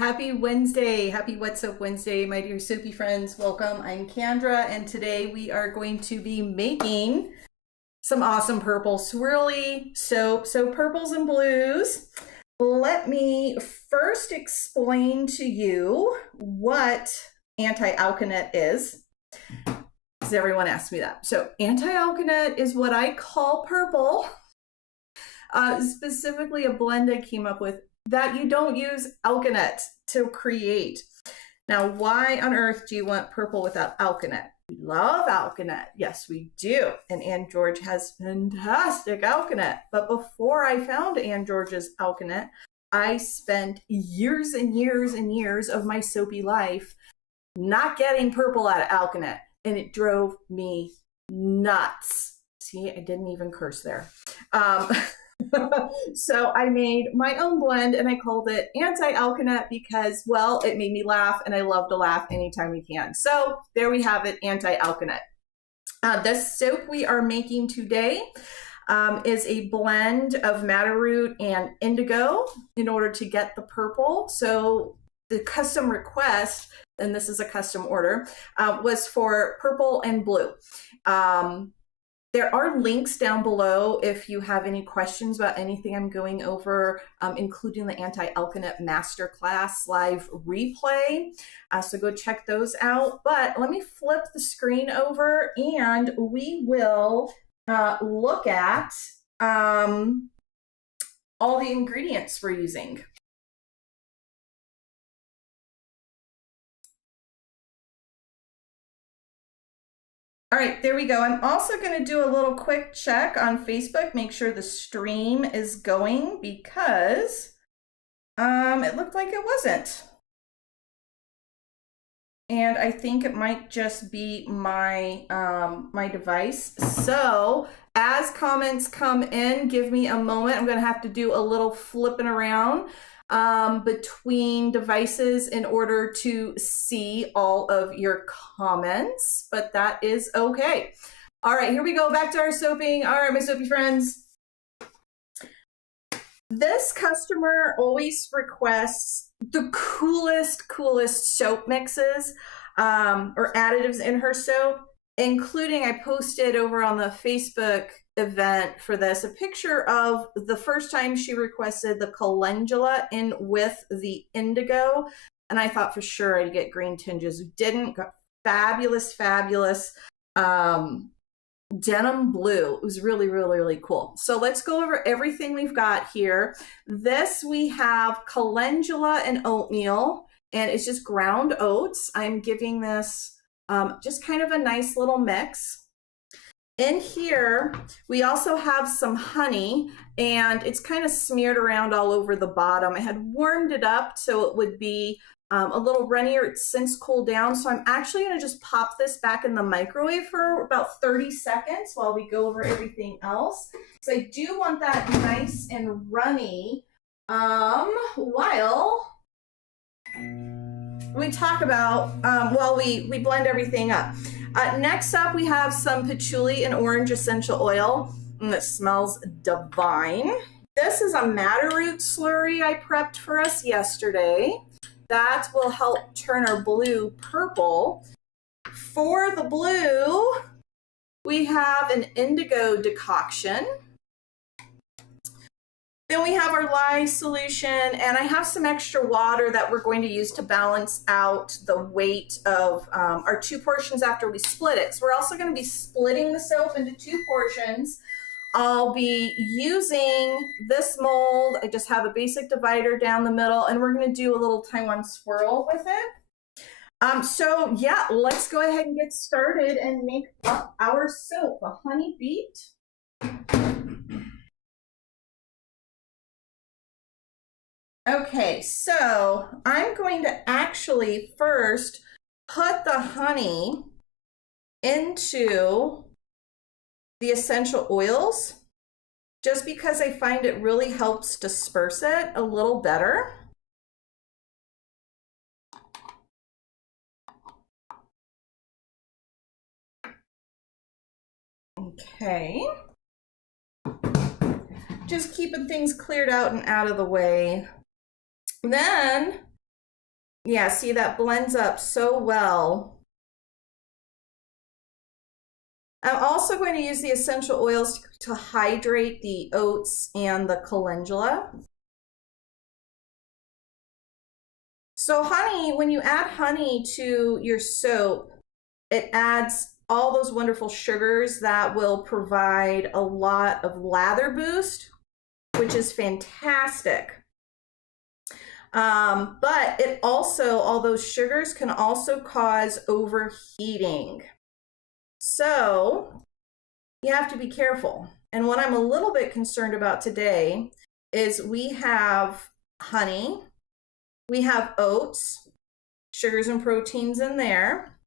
Happy Wednesday. Happy Wet Soap Wednesday, my dear soapy friends. Welcome. I'm Kendra, and today we are going to be making some awesome purple swirly soap. So purples and blues. Let me first explain to you what anti-alkanet is, because everyone asks me that. So anti-alkanet is what I call purple, specifically a blend I came up with that you don't use alkanet to create. Now, why on earth do you want purple without alkanet? We love alkanet. Yes, we do. And Ann George has fantastic alkanet. But before I found Ann George's alkanet, I spent years and years and years of my soapy life not getting purple out of alkanet. And it drove me nuts. See, I didn't even curse there. So I made my own blend and I called it anti-alkanet because, well, it made me laugh and I love to laugh anytime we can. So there we have it, anti-alkanet. This soap we are making today is a blend of madder root and indigo in order to get the purple. So the custom request, and this is a custom order, was for purple and blue. There are links down below if you have any questions about anything I'm going over, including the anti-alkanet masterclass live replay. So go check those out. But let me flip the screen over and we will look at all the ingredients we're using. All right, there we go. I'm also going to do a little quick check on Facebook, make sure the stream is going because it looked like it wasn't. And I think it might just be my my device. So as comments come in, give me a moment. I'm going to have to do a little flipping around between devices in order to see all of your comments, but that is okay. All right, here we go, back to our soaping. All right, my soapy friends. This customer always requests the coolest soap mixes or additives in her soap, including, I posted over on the Facebook event for this a picture of the first time she requested the calendula in with the indigo, and I thought for sure I'd get green tinges. Didn't. Got fabulous denim blue. It was really cool. So let's go over everything we've got here. This we have calendula and oatmeal, and it's just ground oats. I'm giving this just kind of a nice little mix. In here, we also have some honey, and it's kind of smeared around all over the bottom. I had warmed it up so it would be a little runnier. It's since cooled down, so I'm actually going to just pop this back in the microwave for about 30 seconds while we go over everything else. So I do want that nice and runny while we talk about, while we blend everything up. Next up, we have some patchouli and orange essential oil, and it smells divine. This is a madder root slurry I prepped for us yesterday. That will help turn our blue purple. For the blue, we have an indigo decoction. Then we have our lye solution, and I have some extra water that we're going to use to balance out the weight of our 2 portions after we split it. So we're also going to be splitting the soap into 2 portions. I'll be using this mold. I just have a basic divider down the middle, and we're going to do a little Taiwan swirl with it. So yeah, let's go ahead and get started and make up our soap. A honey beet. Okay, so I'm going to actually first put the honey into the essential oils, just because I find it really helps disperse it a little better. Okay. Just keeping things cleared out and out of the way. Then Yeah, see, that blends up so well. I'm also going to use the essential oils to hydrate the oats and the calendula. So honey, when you add honey to your soap, it adds all those wonderful sugars that will provide a lot of lather boost, which is fantastic. But it also, all those sugars can also cause overheating. So you have to be careful. And what I'm a little bit concerned about today is we have honey, we have oats, sugars and proteins in there.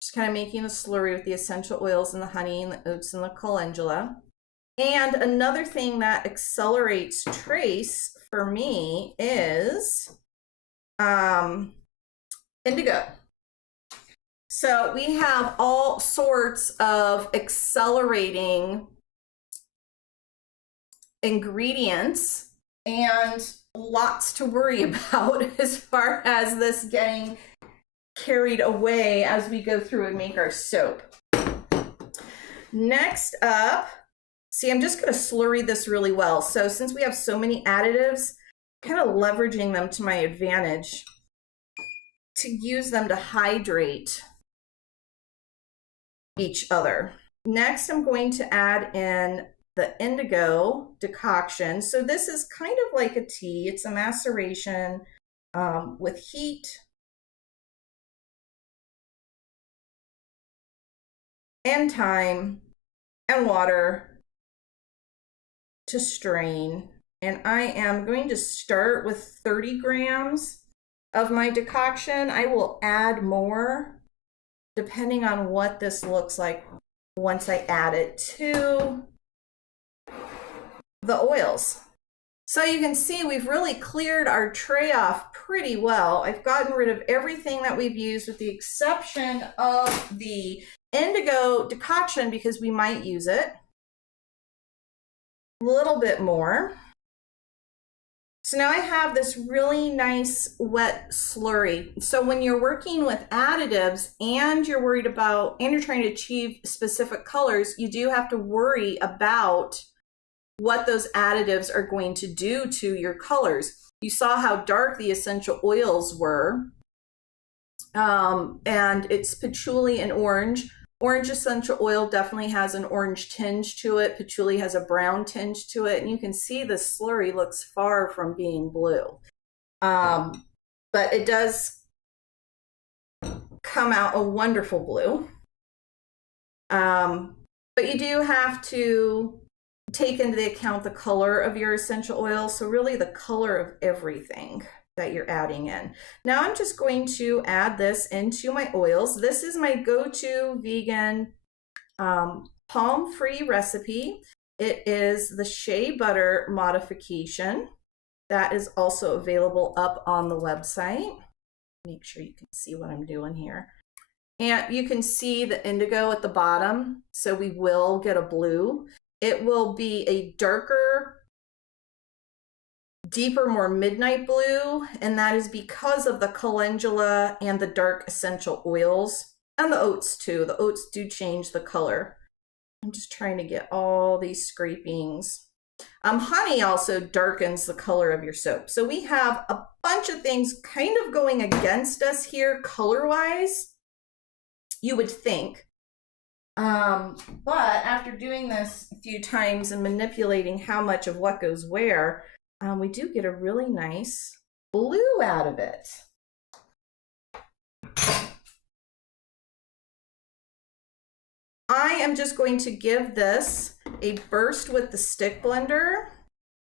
Just kind of making a slurry with the essential oils and the honey and the oats and the calendula. And another thing that accelerates trace for me is indigo. So we have all sorts of accelerating ingredients and lots to worry about as far as this getting carried away as we go through and make our soap. Next up, see, I'm just going to slurry this really well. So since we have so many additives, kind of leveraging them to my advantage to use them to hydrate each other. Next, I'm going to add in the indigo decoction. So this is kind of like a tea. It's a maceration with heat and time and water to strain. And I am going to start with 30 grams of my decoction. I will add more depending on what this looks like once I add it to the oils. So you can see we've really cleared our tray off pretty well. I've gotten rid of everything that we've used with the exception of the indigo decoction because we might use it a little bit more. So now I have this really nice wet slurry. So when you're working with additives and you're worried about, and you're trying to achieve specific colors, you do have to worry about what those additives are going to do to your colors. You saw how dark the essential oils were, and it's patchouli and orange. Orange essential oil definitely has an orange tinge to it. Patchouli has a brown tinge to it. And you can see the slurry looks far from being blue. But it does come out a wonderful blue. But you do have to take into account the color of your essential oil. So really the color of everything that you're adding in. Now I'm just going to add this into my oils. This is my go-to vegan palm-free recipe. It is the shea butter modification that is also available up on the website. Make sure you can see what I'm doing here. And you can see the indigo at the bottom. So we will get a blue. It will be a darker, deeper, more midnight blue, and that is because of the calendula and the dark essential oils, and the oats too. The oats do change the color. I'm just trying to get all these scrapings. Honey also darkens the color of your soap. So we have a bunch of things kind of going against us here color-wise, you would think. But after doing this a few times and manipulating how much of what goes where, we do get a really nice blue out of it. I am just going to give this a burst with the stick blender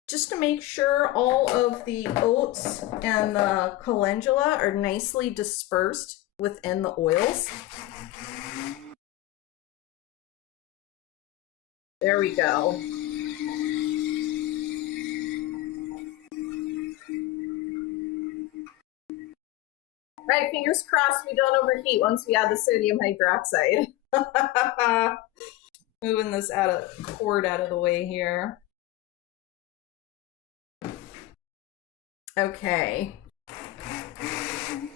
just to make sure all of the oats and the calendula are nicely dispersed within the oils. There we go. Right, fingers crossed we don't overheat once we add the sodium hydroxide. Moving this cord out of the way here. Okay.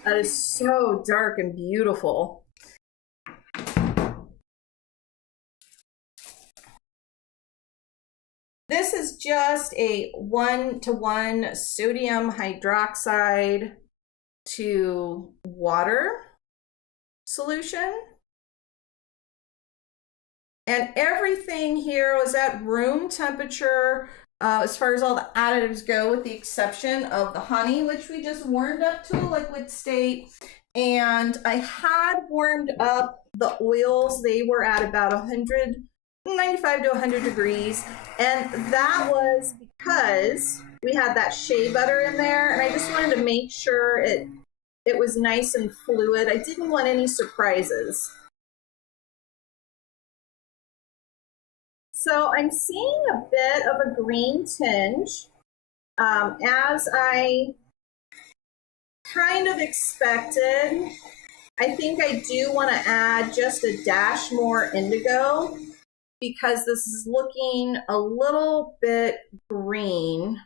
That is so dark and beautiful. This is just a 1-to-1 sodium hydroxide to water solution. And everything here was at room temperature as far as all the additives go, with the exception of the honey, which we just warmed up to a liquid state. And I had warmed up the oils. They were at about 95 to 100 degrees. And that was because we had that shea butter in there. And I just wanted to make sure it was nice and fluid. I didn't want any surprises. So I'm seeing a bit of a green tinge, as I kind of expected. I think I do want to add just a dash more indigo because this is looking a little bit green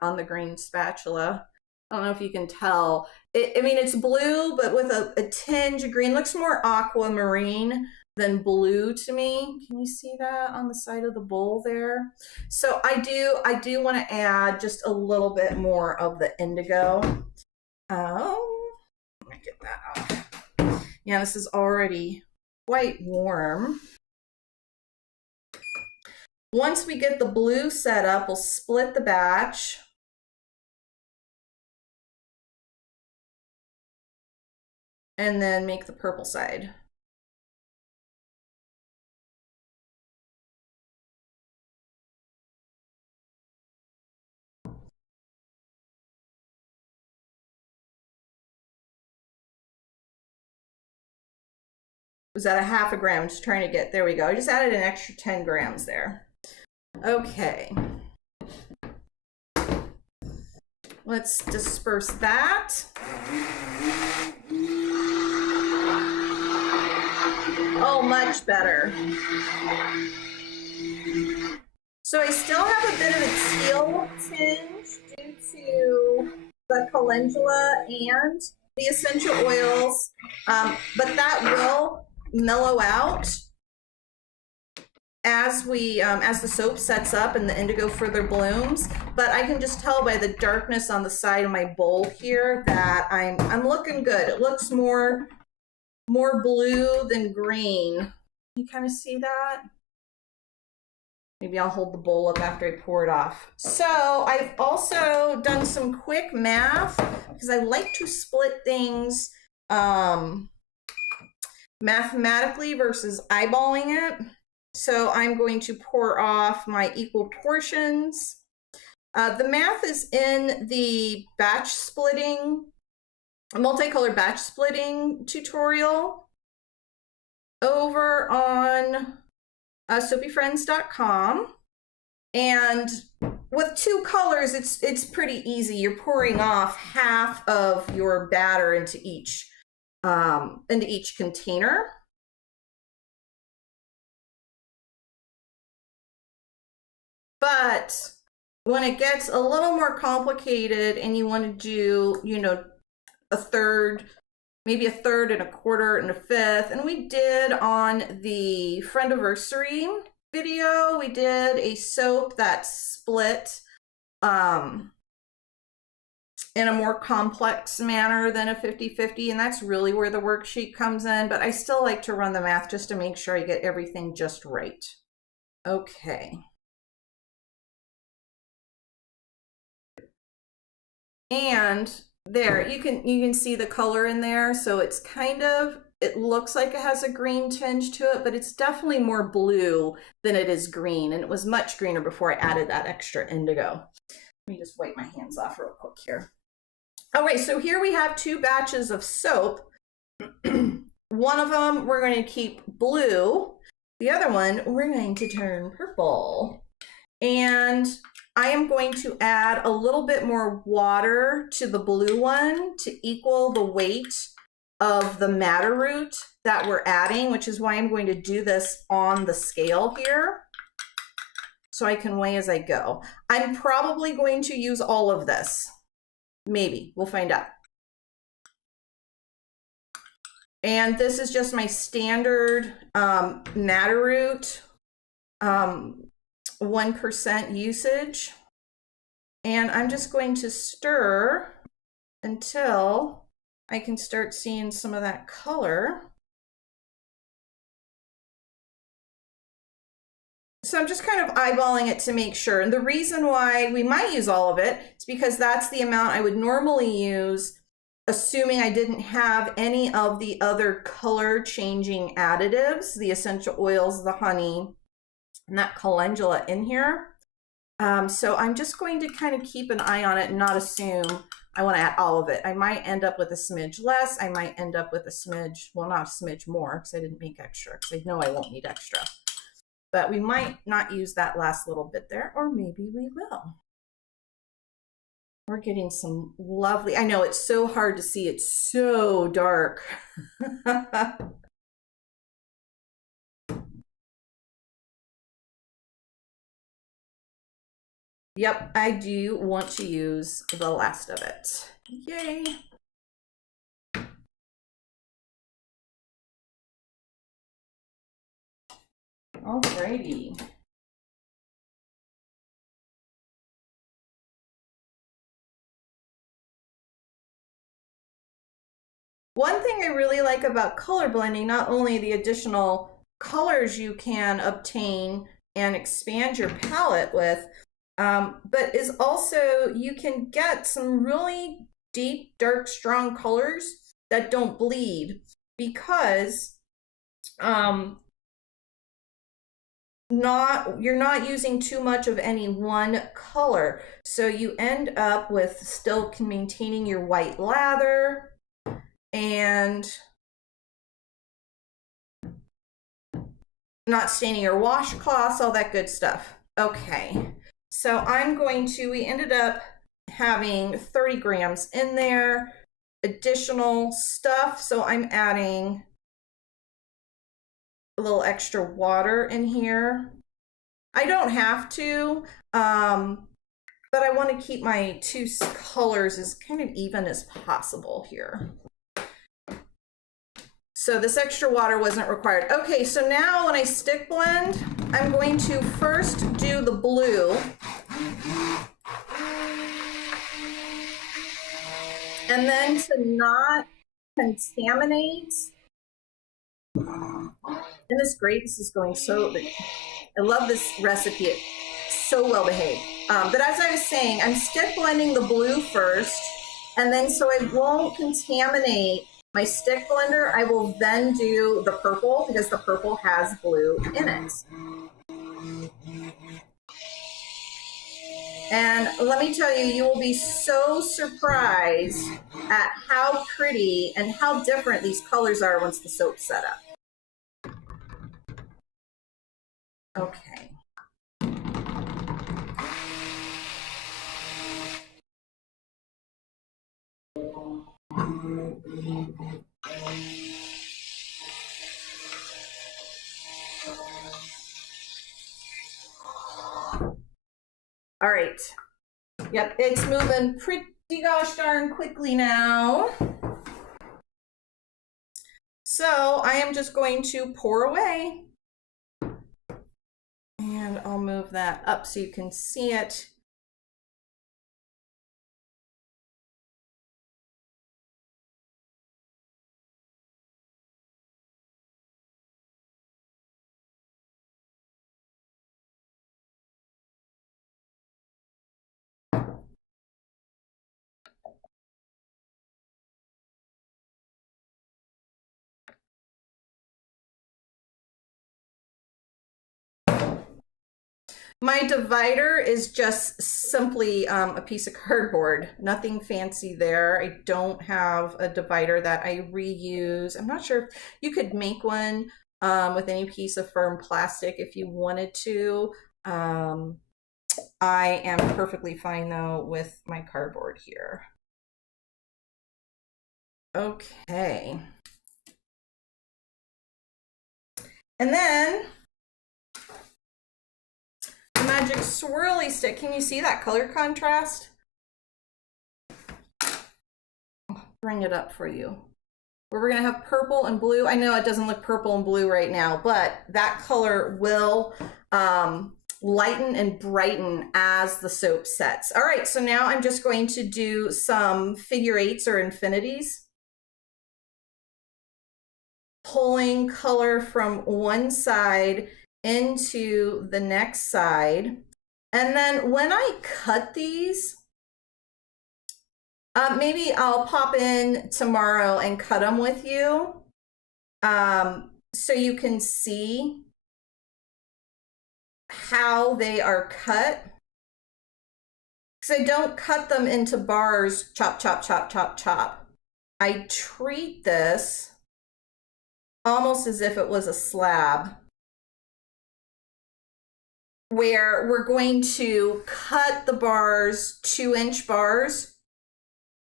on the green spatula. I don't know if you can tell. I mean, it's blue, but with a tinge of green. Looks more aquamarine than blue to me. Can you see that on the side of the bowl there? So I do want to add just a little bit more of the indigo. Oh, let me get that off. Yeah, this is already quite warm. Once we get the blue set up, we'll split the batch. And then make the purple side. Was at a half a gram, just trying to get, there we go. I just added an extra 10 grams there. Okay. Let's disperse that. Oh, much better. So I still have a bit of a teal tinge due to the calendula and the essential oils, but that will mellow out as the soap sets up and the indigo further blooms. But I can just tell by the darkness on the side of my bowl here that I'm looking good. It looks more blue than green. You kind of see that? Maybe I'll hold the bowl up after I pour it off. So I've also done some quick math because I like to split things mathematically versus eyeballing it. So I'm going to pour off my equal portions. The math is in the batch splitting, multicolor batch splitting tutorial over on soapyfriends.com. And with two colors, it's pretty easy. You're pouring off half of your batter into each container. But when it gets a little more complicated and you want to do, you know, a third, maybe a third and a quarter and a fifth, and we did on the Friendiversary video, we did a soap that split in a more complex manner than a 50-50, and that's really where the worksheet comes in, but I still like to run the math just to make sure I get everything just right. Okay. And there, you can see the color in there, so it's kind of, it looks like it has a green tinge to it, but it's definitely more blue than it is green, and it was much greener before I added that extra indigo. Let me just wipe my hands off real quick here. All right, so here we have two batches of soap. One of them we're going to keep blue. The other one we're going to turn purple. And I am going to add a little bit more water to the blue one to equal the weight of the madder root that we're adding, which is why I'm going to do this on the scale here so I can weigh as I go. I'm probably going to use all of this. Maybe, we'll find out. And this is just my standard madder root, 1% usage. And I'm just going to stir until I can start seeing some of that color. So I'm just kind of eyeballing it to make sure. And the reason why we might use all of it is because that's the amount I would normally use, assuming I didn't have any of the other color changing additives, the essential oils, the honey, and that calendula in here. So I'm just going to kind of keep an eye on it and not assume I want to add all of it. I might end up with a smidge less. I might end up with a smidge, well, not a smidge more because I didn't make extra, because I know I won't need extra. But we might not use that last little bit there, or maybe we will. We're getting some lovely, I know it's so hard to see, it's so dark. Yep, I do want to use the last of it. Yay. Alrighty. One thing I really like about color blending, not only the additional colors you can obtain and expand your palette with, but is also you can get some really deep, dark, strong colors that don't bleed, because you're not using too much of any one color, so you end up with still maintaining your white lather and not staining your washcloths, all that good stuff. Okay, so we ended up having 30 grams in there, additional stuff, so I'm adding a little extra water in here. I don't have to, but I want to keep my two colors as kind of even as possible here. So this extra water wasn't required. Okay, so now when I stick blend, I'm going to first do the blue. And then to not contaminate, and this grape, this is going so, I love this recipe, it's so well behaved. But as I was saying, I'm stick blending the blue first, and then so I won't contaminate my stick blender, I will then do the purple, because the purple has blue in it. And let me tell you, you will be so surprised at how pretty and how different these colors are once the soap's set up. Okay. All right. Yep, it's moving pretty gosh darn quickly now. So I am just going to pour away. And I'll move that up so you can see it. My divider is just simply a piece of cardboard, nothing fancy there. I don't have a divider that I reuse. I'm not sure if you could make one with any piece of firm plastic if you wanted to. I am perfectly fine though with my cardboard here. Okay. And then the magic swirly stick. Can you see that color contrast? I'll bring it up for you. where we're gonna have purple and blue. I know it doesn't look purple and blue right now, but that color will lighten and brighten as the soap sets. All right, so now I'm just going to do some figure eights or infinities. Pulling color from one side into the next side. And then when I cut these, maybe I'll pop in tomorrow and cut them with you so you can see how they are cut. Because I don't cut them into bars, chop, chop, chop, chop, chop. I treat this almost as if it was a slab, where we're going to cut the bars 2-inch bars,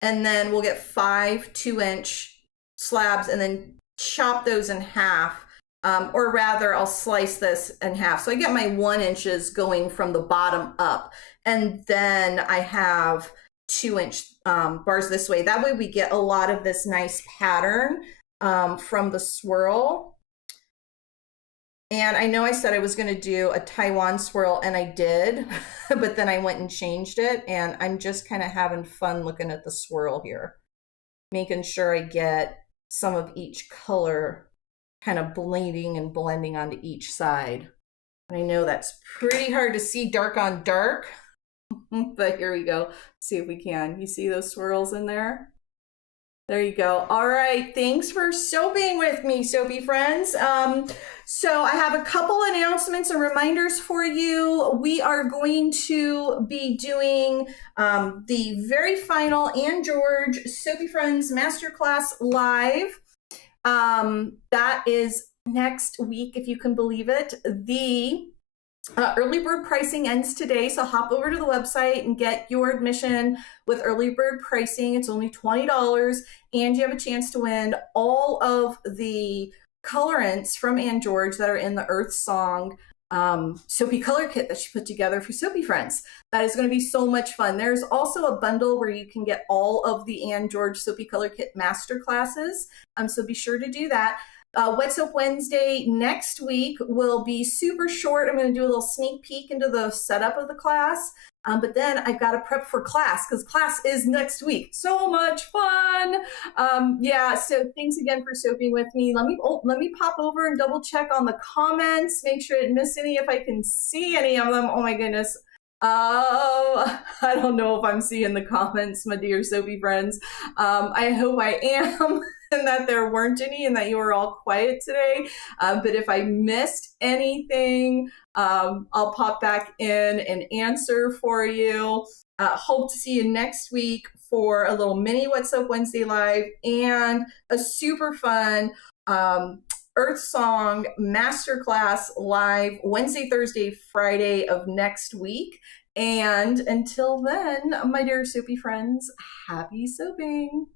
and then we'll get 5 2-inch slabs and then chop those in half. Or rather, I'll slice this in half. So I get my 1 inches going from the bottom up, and then I have 2-inch bars this way. That way we get a lot of this nice pattern from the swirl. And I know I said I was going to do a Taiwan swirl, and I did, but then I went and changed it, and I'm just kind of having fun looking at the swirl here, making sure I get some of each color kind of bleeding and blending onto each side. And I know that's pretty hard to see dark on dark, but here we go. See if we can. You see those swirls in there? There you go. All right, thanks for soaping with me, soapy friends. So I have a couple announcements and reminders for you. We are going to be doing the very final Ann George Soapy Friends Masterclass live. That is next week, if you can believe it. The early bird pricing ends today, so hop over to the website and get your admission with early bird pricing. It's only $20, and you have a chance to win all of the colorants from Ann George that are in the Earth Song Soapy color kit that she put together for Soapy Friends. That is going to be so much fun. There's also a bundle where you can get all of the Ann George Soapy color kit master classes, so be sure to do that. Wet Soap Wednesday next week will be super short. I'm going to do a little sneak peek into the setup of the class, but then I've got to prep for class because class is next week. So much fun. Yeah, so thanks again for soaping with me. Let me pop over and double check on the comments, make sure I didn't miss any if I can see any of them. Oh my goodness. I don't know if I'm seeing the comments, my dear soapy friends. I hope I am. And that there weren't any and that you were all quiet today. But if I missed anything, I'll pop back in and answer for you. Hope to see you next week for a little mini Wet Soap Wednesday live and a super fun Earth Song Masterclass live Wednesday, Thursday, Friday of next week. And until then, my dear soapy friends, happy soaping.